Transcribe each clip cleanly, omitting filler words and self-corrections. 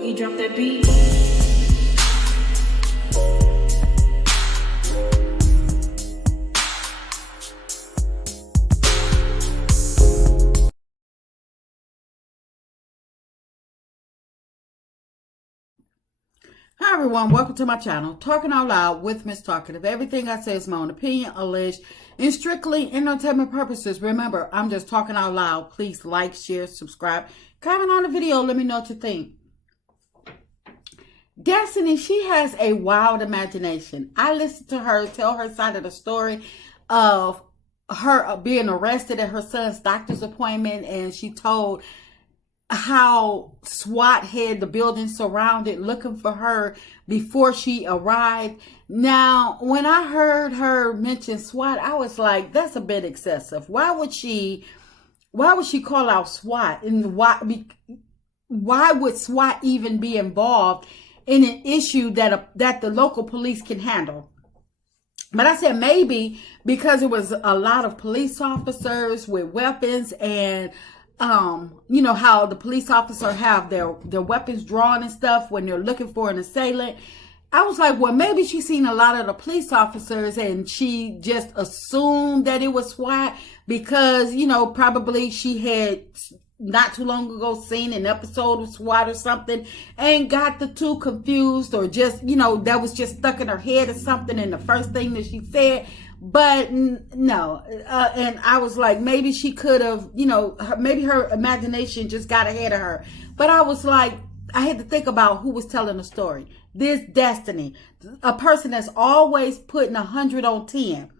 Boogie, drop that beat. Hi everyone, welcome to my channel, Talking Out Loud with Miss Talkative. Everything I say is my own opinion, alleged, and strictly entertainment purposes. Remember, I'm just talking out loud. Please like, share, subscribe, comment on the video, let me know what you think. Destiny, she has a wild imagination. I listened to her tell her side of the story of her being arrested at her son's doctor's appointment, and she told how SWAT had the building surrounded looking for her before she arrived. Now, when I heard her mention SWAT, I was like, that's a bit excessive. Why would she call out SWAT? And why would SWAT even be involved in an issue that the local police can handle? But I said maybe because it was a lot of police officers with weapons, and you know how the police officer have their weapons drawn and stuff when they're looking for an assailant. I was like, well, maybe she's seen a lot of the police officers and she just assumed that it was SWAT because, you know, probably she had not too long ago seen an episode of SWAT or something and got the two confused, or just, you know, that was just stuck in her head or something in the first thing that she said. But no, and I was like, maybe she could have, you know, maybe her imagination just got ahead of her. But I was like, I had to think about who was telling the story. This Destiny, a person that's always putting 100 on 10.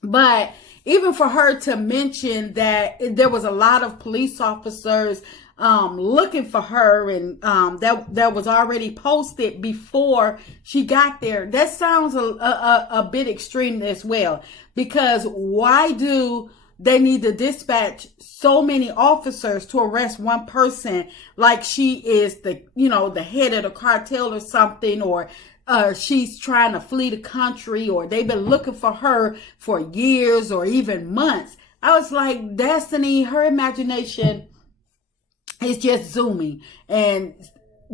But even for her to mention that there was a lot of police officers looking for her, and that was already posted before she got there, that sounds a bit extreme as well. Because why do they need to dispatch so many officers to arrest one person like she is the, you know, the head of the cartel or something, or she's trying to flee the country, or they've been looking for her for years or even months? I was like, Destiny, her imagination is just zooming. And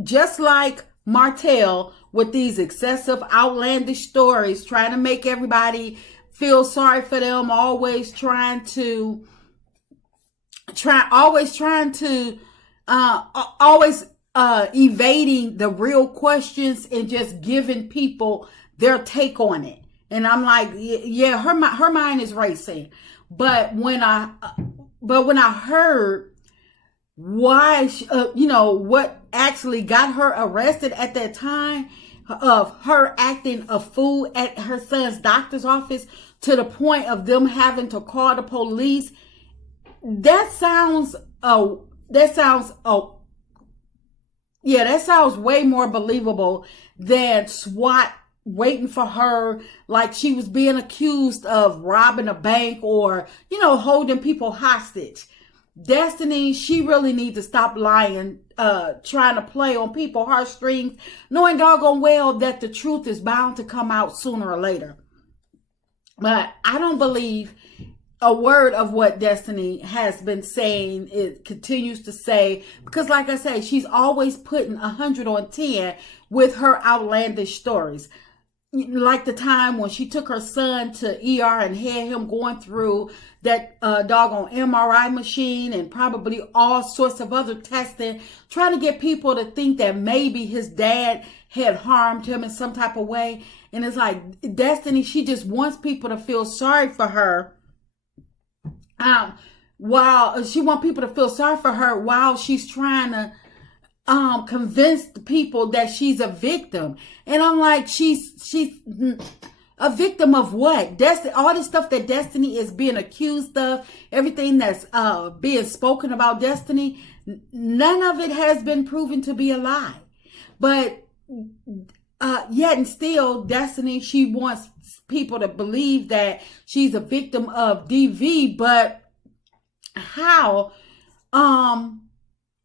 just like Martell with these excessive, outlandish stories, trying to make everybody feel sorry for them, always evading the real questions and just giving people their take on it. And I'm like, yeah, her mind is racing. But when I heard why, you know, what actually got her arrested at that time, of her acting a fool at her son's doctor's office to the point of them having to call the police, that sounds way more believable than SWAT waiting for her like she was being accused of robbing a bank or, you know, holding people hostage. Destiny, she really needs to stop lying, trying to play on people's heartstrings, knowing doggone well that the truth is bound to come out sooner or later. But I don't believe a word of what Destiny has been saying, it continues to say, because like I say, she's always putting 100 on 10 with her outlandish stories. Like the time when she took her son to ER and had him going through that doggone MRI machine and probably all sorts of other testing, trying to get people to think that maybe his dad had harmed him in some type of way. And it's like, Destiny, she just wants people to feel sorry for her. While she wants people to feel sorry for her while she's trying to convince the people that she's a victim. And I'm like, she's a victim of what? All this stuff that Destiny is being accused of, everything that's being spoken about Destiny, none of it has been proven to be a lie. But yet and still, Destiny, she wants people to believe that she's a victim of DV. But how?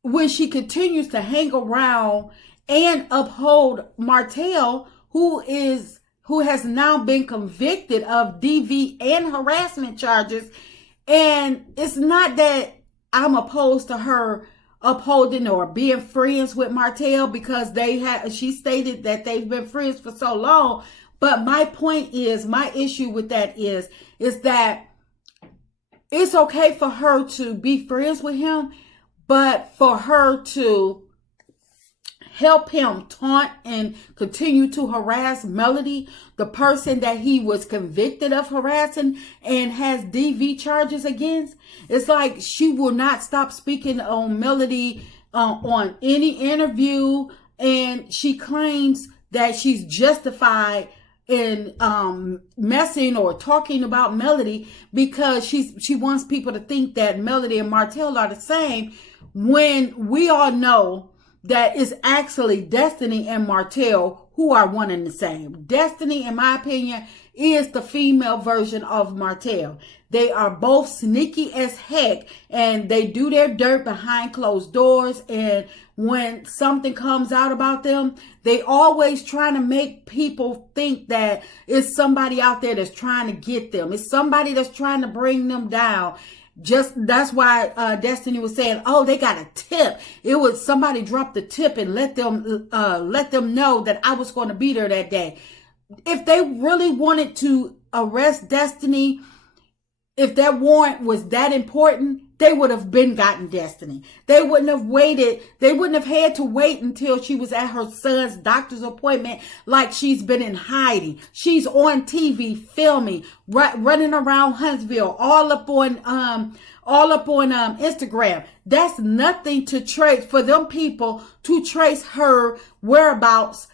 When she continues to hang around and uphold Martell, who has now been convicted of DV and harassment charges. And it's not that I'm opposed to her upholding or being friends with Martell because she stated that they've been friends for so long. But my point is, my issue with that is that it's okay for her to be friends with him, but for her to help him taunt and continue to harass Melody, the person that he was convicted of harassing and has DV charges against. It's like she will not stop speaking on Melody on any interview, and she claims that she's justified in messing or talking about Melody because she wants people to think that Melody and Martell are the same, when we all know that it's actually Destiny and Martell who are one and the same. Destiny, in my opinion, is the female version of Martell. They are both sneaky as heck, and they do their dirt behind closed doors. And when something comes out about them, they always trying to make people think that it's somebody out there that's trying to get them. It's somebody that's trying to bring them down. Just that's why Destiny was saying, oh, they got a tip. It was somebody dropped the tip and let them know that I was going to be there that day. If they really wanted to arrest Destiny, if that warrant was that important, they would have been gotten Destiny. They wouldn't have waited. They wouldn't have had to wait until she was at her son's doctor's appointment like she's been in hiding. She's on TV filming, running around Huntsville, all up on Instagram. That's nothing to trace for them people to trace her whereabouts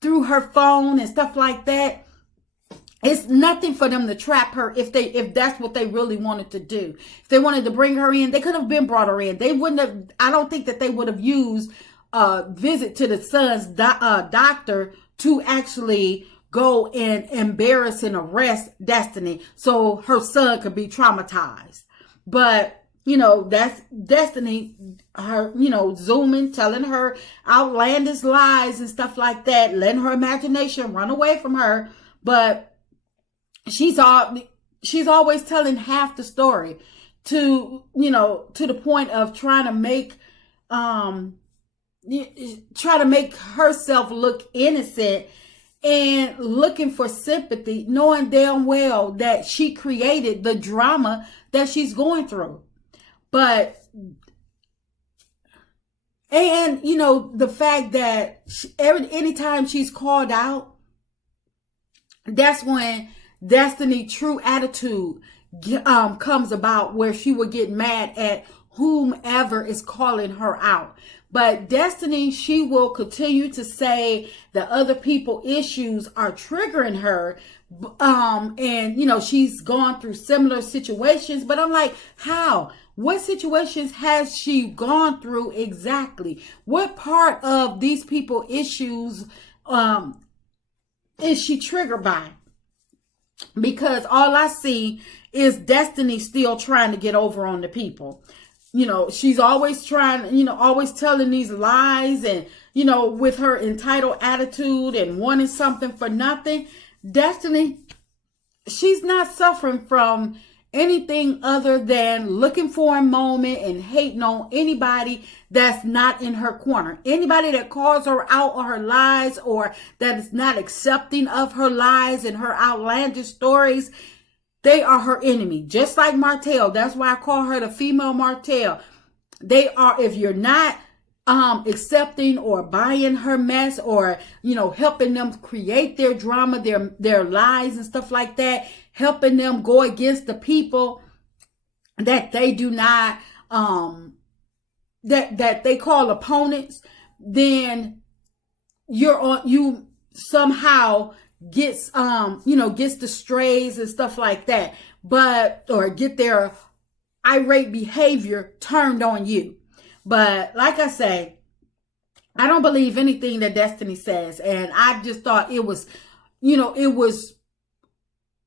through her phone and stuff like that. It's nothing for them to trap her if that's what they really wanted to do. If they wanted to bring her in, they could have been brought her in. They wouldn't have, I don't think that they would have used a visit to the son's doctor to actually go and embarrass and arrest Destiny so her son could be traumatized. But, that's Destiny, her, zooming, telling her outlandish lies and stuff like that, letting her imagination run away from her. But she's always telling half the story to the point of trying to make herself look innocent and looking for sympathy, knowing damn well that she created the drama that she's going through. But, and the fact that anytime she's called out, that's when Destiny true attitude comes about, where she would get mad at whomever is calling her out. But Destiny, she will continue to say that other people issues are triggering her. And she's gone through similar situations, but I'm like, how? What situations has she gone through exactly? What part of these people issues is she triggered by? Because all I see is Destiny still trying to get over on the people. She's always trying, always telling these lies and, with her entitled attitude and wanting something for nothing. Destiny, she's not suffering from anything other than looking for a moment and hating on anybody that's not in her corner. Anybody that calls her out on her lies or that is not accepting of her lies and her outlandish stories, they are her enemy. Just like Martell. That's why I call her the female Martell. They are, if you're not accepting or buying her mess or, helping them create their drama, their lies and stuff like that, helping them go against the people that they do not, that they call opponents, then you somehow gets the strays and stuff like that, or get their irate behavior turned on you. But like I say, I don't believe anything that Destiny says. And I just thought it was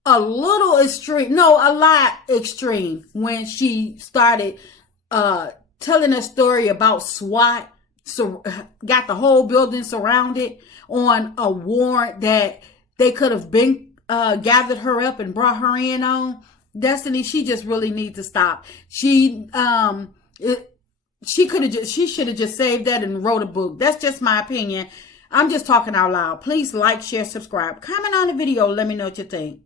a little extreme. No, a lot extreme when she started telling a story about SWAT. So got the whole building surrounded on a warrant that they could have been gathered her up and brought her in on. Destiny, she just really needs to stop. she should have just saved that and wrote a book. That's just my opinion. I'm just talking out loud. Please like, share, subscribe, comment on the video. Let me know what you think.